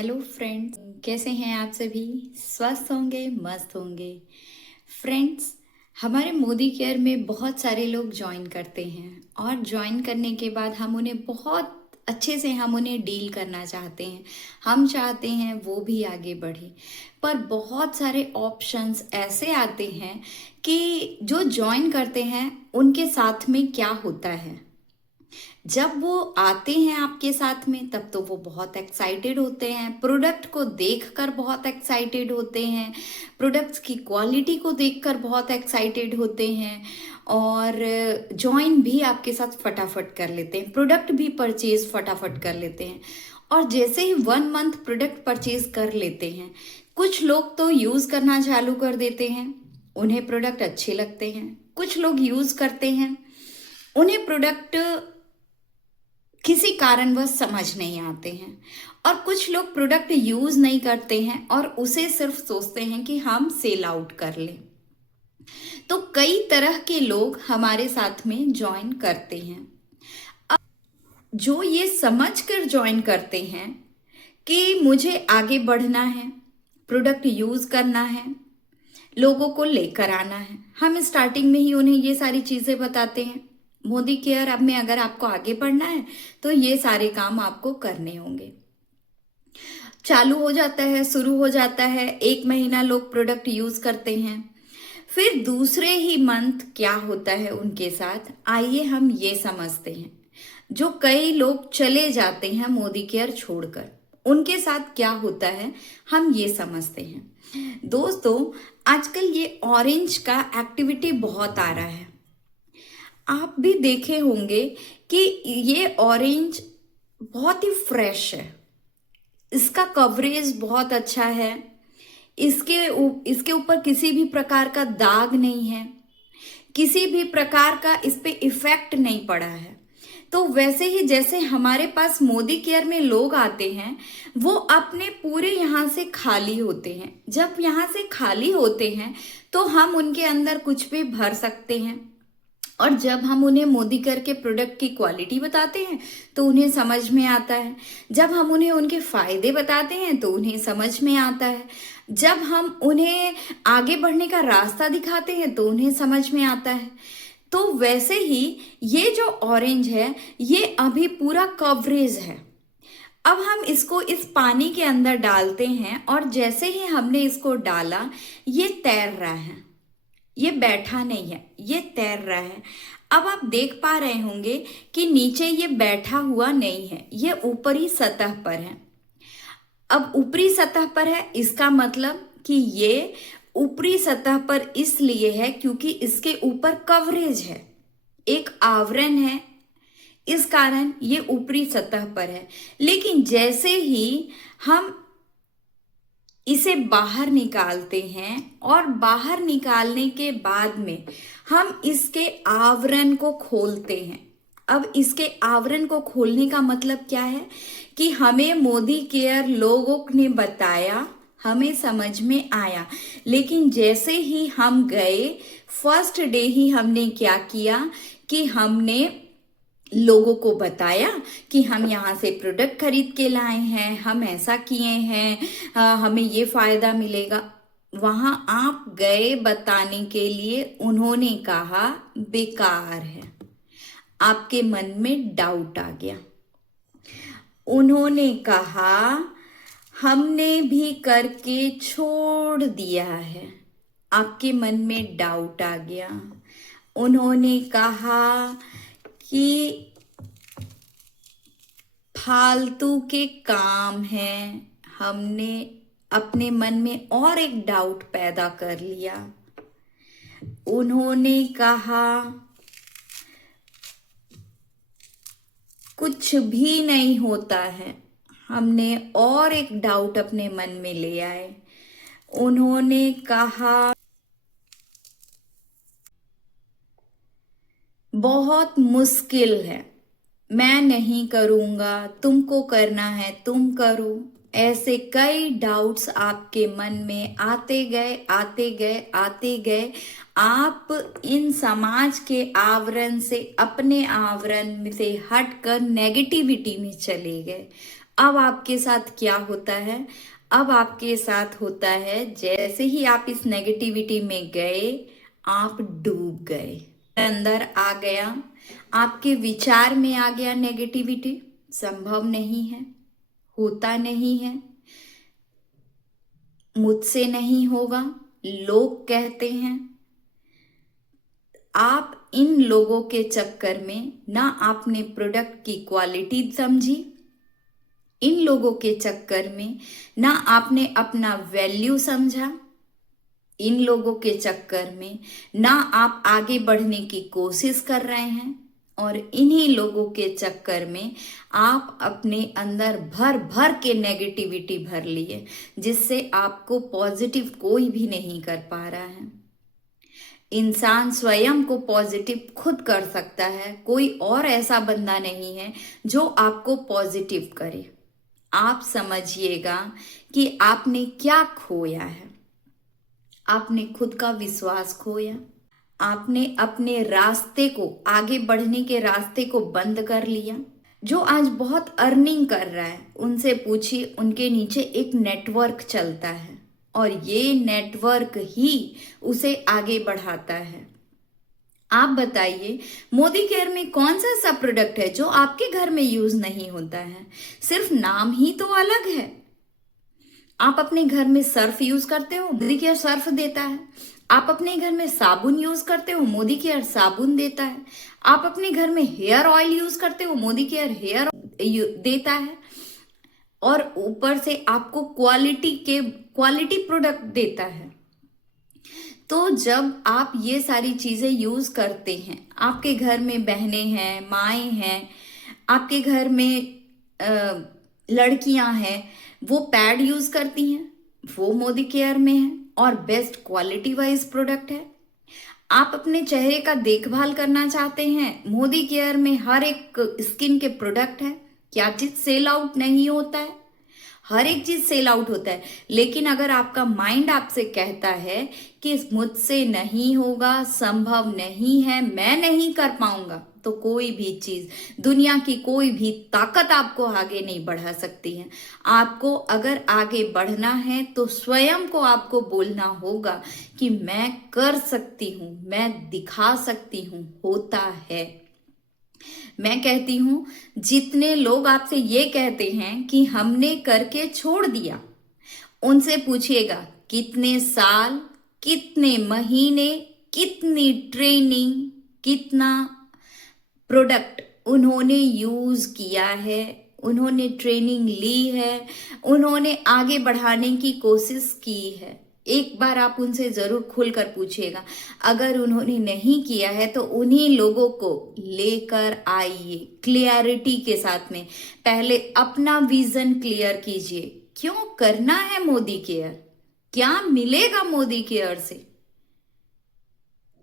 Hello friends, कैसे हैं आप सभी? स्वस्थ होंगे, मस्त होंगे। फ्रेंड्स, हमारे मोदी केयर में बहुत सारे लोग ज्वाइन करते हैं और ज्वाइन करने के बाद हम उन्हें बहुत अच्छे से हम उन्हें डील करना चाहते हैं। हम चाहते हैं वो भी आगे बढ़े, पर बहुत सारे ऑप्शंस ऐसे आते हैं कि जो ज्वाइन करते हैं उनके साथ में क्या होता है। जब वो आते हैं आपके साथ में तब तो वो बहुत एक्साइटेड होते हैं, प्रोडक्ट को देखकर बहुत एक्साइटेड होते हैं, प्रोडक्ट्स की क्वालिटी को देखकर बहुत एक्साइटेड होते हैं और ज्वाइन भी आपके साथ फटाफट कर लेते हैं, प्रोडक्ट भी परचेज फटाफट कर लेते हैं। और जैसे ही 1 मंथ प्रोडक्ट परचेज कर लेते हैं, कुछ लोग तो यूज़ करना चालू कर देते हैं, उन्हें प्रोडक्ट अच्छे लगते हैं। कुछ लोग यूज़ करते हैं, उन्हें प्रोडक्ट किसी कारणवश समझ नहीं आते हैं। और कुछ लोग प्रोडक्ट यूज नहीं करते हैं और उसे सिर्फ सोचते हैं कि हम सेल आउट कर लें। तो कई तरह के लोग हमारे साथ में ज्वाइन करते हैं। अब जो ये समझ कर ज्वाइन करते हैं कि मुझे आगे बढ़ना है, प्रोडक्ट यूज करना है, लोगों को लेकर आना है, हम स्टार्टिंग में ही उन्हें ये सारी चीजें बताते हैं। मोदी केयर अब में अगर आपको आगे बढ़ना है तो ये सारे काम आपको करने होंगे। चालू हो जाता है, शुरू हो जाता है, 1 महीना लोग प्रोडक्ट यूज करते हैं। फिर दूसरे ही मंथ क्या होता है उनके साथ, आइए हम ये समझते हैं। जो कई लोग चले जाते हैं मोदी केयर छोड़कर, उनके साथ क्या होता है हम ये समझते हैं। दोस्तों, आजकल ये ऑरेंज का एक्टिविटी बहुत आ रहा है। आप भी देखे होंगे कि ये ऑरेंज बहुत ही फ्रेश है, इसका कवरेज बहुत अच्छा है, इसके ऊपर किसी भी प्रकार का दाग नहीं है, किसी भी प्रकार का इस पे इफेक्ट नहीं पड़ा है। तो वैसे ही जैसे हमारे पास मोदी केयर में लोग आते हैं, वो अपने पूरे यहाँ से खाली होते हैं। जब यहाँ से खाली होते हैं तो हम उनके अंदर कुछ भी भर सकते हैं। और जब हम उन्हें मोदी केयर के प्रोडक्ट की क्वालिटी बताते हैं तो उन्हें समझ में आता है। जब हम उन्हें उनके फायदे बताते हैं तो उन्हें समझ में आता है। जब हम उन्हें आगे बढ़ने का रास्ता दिखाते हैं तो उन्हें समझ में आता है। तो वैसे ही ये जो ऑरेंज है, ये अभी पूरा कवरेज है। अब हम इसको इस पानी के अंदर डालते हैं और जैसे ही हमने इसको डाला, ये तैर रहा है, ये बैठा नहीं है, ये तैर रहा है। अब आप देख पा रहे होंगे कि नीचे ये बैठा हुआ नहीं है, ये ऊपरी सतह पर है। अब ऊपरी सतह पर है, इसका मतलब कि ये ऊपरी सतह पर इसलिए है क्योंकि इसके ऊपर कवरेज है, एक आवरण है, इस कारण ये ऊपरी सतह पर है। लेकिन जैसे ही हम इसे बाहर निकालते हैं और बाहर निकालने के बाद में हम इसके आवरण को खोलते हैं। अब इसके आवरण को खोलने का मतलब क्या है कि हमें मोदी केयर लोगों ने बताया, हमें समझ में आया, लेकिन जैसे ही हम गए, फर्स्ट डे ही हमने क्या किया कि हमने लोगों को बताया कि हम यहाँ से प्रोडक्ट खरीद के लाए हैं, हम ऐसा किए हैं, हमें ये फायदा मिलेगा। वहां आप गए बताने के लिए, उन्होंने कहा बेकार है, आपके मन में डाउट आ गया। उन्होंने कहा हमने भी करके छोड़ दिया है, आपके मन में डाउट आ गया। उन्होंने कहा कि फालतू के काम हैं, हमने अपने मन में और एक डाउट पैदा कर लिया। उन्होंने कहा कुछ भी नहीं होता है, हमने और एक डाउट अपने मन में ले आए। उन्होंने कहा बहुत मुश्किल है, मैं नहीं करूंगा, तुमको करना है तुम करो। ऐसे कई डाउट्स आपके मन में आते गए, आते गए, आते गए। आप इन समाज के आवरण से, अपने आवरण से हटकर नेगेटिविटी में चले गए। अब आपके साथ क्या होता है? अब आपके साथ होता है, जैसे ही आप इस नेगेटिविटी में गए, आप डूब गए, अंदर आ गया, आपके विचार में आ गया नेगेटिविटी। संभव नहीं है, होता नहीं है, मुझसे नहीं होगा, लोग कहते हैं। आप इन लोगों के चक्कर में ना आपने प्रोडक्ट की क्वालिटी समझी, इन लोगों के चक्कर में ना आपने अपना वैल्यू समझा, इन लोगों के चक्कर में ना आप आगे बढ़ने की कोशिश कर रहे हैं, और इन्हीं लोगों के चक्कर में आप अपने अंदर भर भर के नेगेटिविटी भर लिए, जिससे आपको पॉजिटिव कोई भी नहीं कर पा रहा है। इंसान स्वयं को पॉजिटिव खुद कर सकता है, कोई और ऐसा बंदा नहीं है जो आपको पॉजिटिव करे। आप समझिएगा कि आपने क्या खोया है। आपने खुद का विश्वास खोया, आपने अपने रास्ते को, आगे बढ़ने के रास्ते को बंद कर लिया। जो आज बहुत अर्निंग कर रहा है, उनसे पूछिए, उनके नीचे एक नेटवर्क चलता है और ये नेटवर्क ही उसे आगे बढ़ाता है। आप बताइए, मोदी केयर में कौन सा ऐसा प्रोडक्ट है जो आपके घर में यूज नहीं होता है? सिर्फ नाम ही तो अलग है। आप अपने घर में सर्फ यूज करते हो, मोदी केयर सर्फ देता है। आप अपने घर में साबुन यूज करते हो, मोदी केयर साबुन देता है। आप अपने घर में हेयर ऑयल यूज करते हो, मोदी केयर हेयर देता है। और ऊपर से आपको क्वालिटी प्रोडक्ट देता है। तो जब आप ये सारी चीजें यूज करते हैं, आपके घर में बहनें हैं, माएँ हैं, आपके घर में लड़कियां हैं, वो पैड यूज करती हैं, वो मोदी केयर में है और बेस्ट क्वालिटी वाइज प्रोडक्ट है। आप अपने चेहरे का देखभाल करना चाहते हैं, मोदी केयर में हर एक स्किन के प्रोडक्ट है। क्या चीज सेल आउट नहीं होता है? हर एक चीज सेल आउट होता है। लेकिन अगर आपका माइंड आपसे कहता है कि मुझसे नहीं होगा, संभव नहीं है, मैं नहीं कर पाऊंगा, तो कोई भी चीज, दुनिया की कोई भी ताकत आपको आगे नहीं बढ़ा सकती है। आपको अगर आगे बढ़ना है तो स्वयं को आपको बोलना होगा कि मैं कर सकती हूं, मैं दिखा सकती हूं, होता है। मैं कहती हूं, जितने लोग आपसे ये कहते हैं कि हमने करके छोड़ दिया, उनसे पूछिएगा कितने साल, कितने महीने, कितनी ट्रेनिंग, कितना प्रोडक्ट उन्होंने यूज किया है, उन्होंने ट्रेनिंग ली है, उन्होंने आगे बढ़ाने की कोशिश की है। एक बार आप उनसे जरूर खुलकर पूछिएगा। अगर उन्होंने नहीं किया है तो उन्हीं लोगों को लेकर आइए क्लियरिटी के साथ में। पहले अपना विजन क्लियर कीजिए। क्यों करना है मोदी केयर? क्या मिलेगा मोदी केयर से?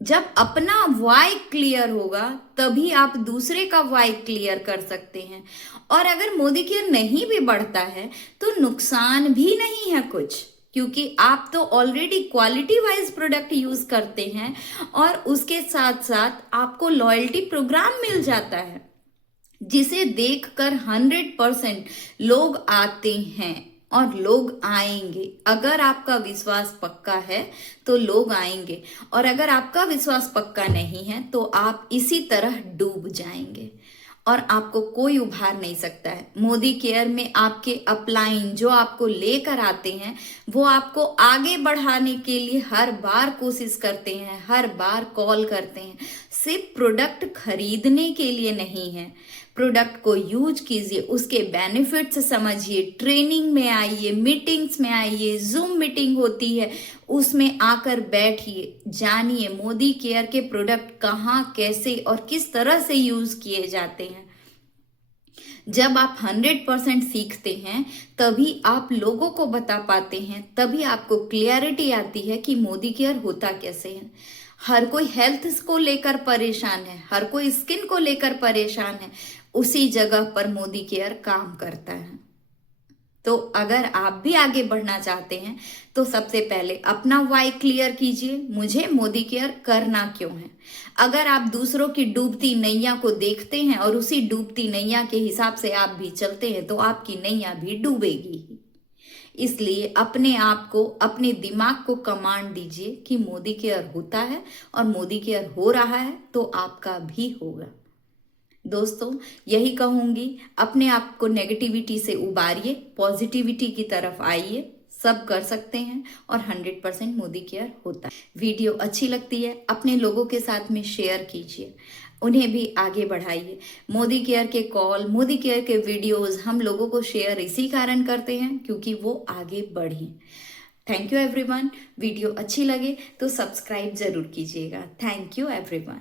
जब अपना वाई क्लियर होगा तभी आप दूसरे का वाई क्लियर कर सकते हैं। और अगर मोदी केयर नहीं भी बढ़ता है तो नुकसान भी नहीं है कुछ, क्योंकि आप तो already quality wise product use करते हैं और उसके साथ साथ आपको लॉयल्टी प्रोग्राम मिल जाता है, जिसे देखकर 100% लोग आते हैं और लोग आएंगे। अगर आपका विश्वास पक्का है तो लोग आएंगे, और अगर आपका विश्वास पक्का नहीं है तो आप इसी तरह डूब जाएंगे और आपको कोई उभार नहीं सकता है। मोदी केयर में आपके अपलाइन जो आपको लेकर आते हैं, वो आपको आगे बढ़ाने के लिए हर बार कोशिश करते हैं, हर बार कॉल करते हैं। सिर्फ प्रोडक्ट खरीदने के लिए नहीं है। प्रोडक्ट को यूज कीजिए, उसके बेनिफिट्स समझिए, ट्रेनिंग में आइए, मीटिंग्स में आइए, जूम मीटिंग होती है उसमें आकर बैठिए, जानिए मोदी केयर के प्रोडक्ट कहाँ, कैसे और किस तरह से यूज किए जाते हैं। जब आप 100% सीखते हैं तभी आप लोगों को बता पाते हैं, तभी आपको क्लियरिटी आती है कि मोदी केयर होता कैसे है। हर कोई हेल्थ को लेकर परेशान है, हर कोई स्किन को लेकर परेशान है, उसी जगह पर मोदी केयर काम करता है। तो तो अगर आप भी आगे बढ़ना चाहते हैं तो सबसे पहले अपना वाई क्लियर कीजिए, मुझे मोदी केयर करना क्यों है। अगर आप दूसरों की डूबती नैया को देखते हैं और उसी डूबती नैया के हिसाब से आप भी चलते हैं तो आपकी नैया भी डूबेगी ही। इसलिए अपने आप को, अपने दिमाग को कमांड दीजिए कि मोदी केयर होता है और मोदी केयर हो रहा है तो आपका भी होगा। दोस्तों, यही कहूंगी, अपने आप को नेगेटिविटी से उबारिए, पॉजिटिविटी की तरफ आइए, सब कर सकते हैं और 100% मोदी केयर होता है। वीडियो अच्छी लगती है अपने लोगों के साथ में शेयर कीजिए, उन्हें भी आगे बढ़ाइए। मोदी केयर के कॉल, मोदी केयर के वीडियोस हम लोगों को शेयर इसी कारण करते हैं क्योंकि वो आगे बढ़ें। Thank you everyone. वीडियो अच्छी लगे तो सब्सक्राइब जरूर कीजिएगा। Thank you everyone.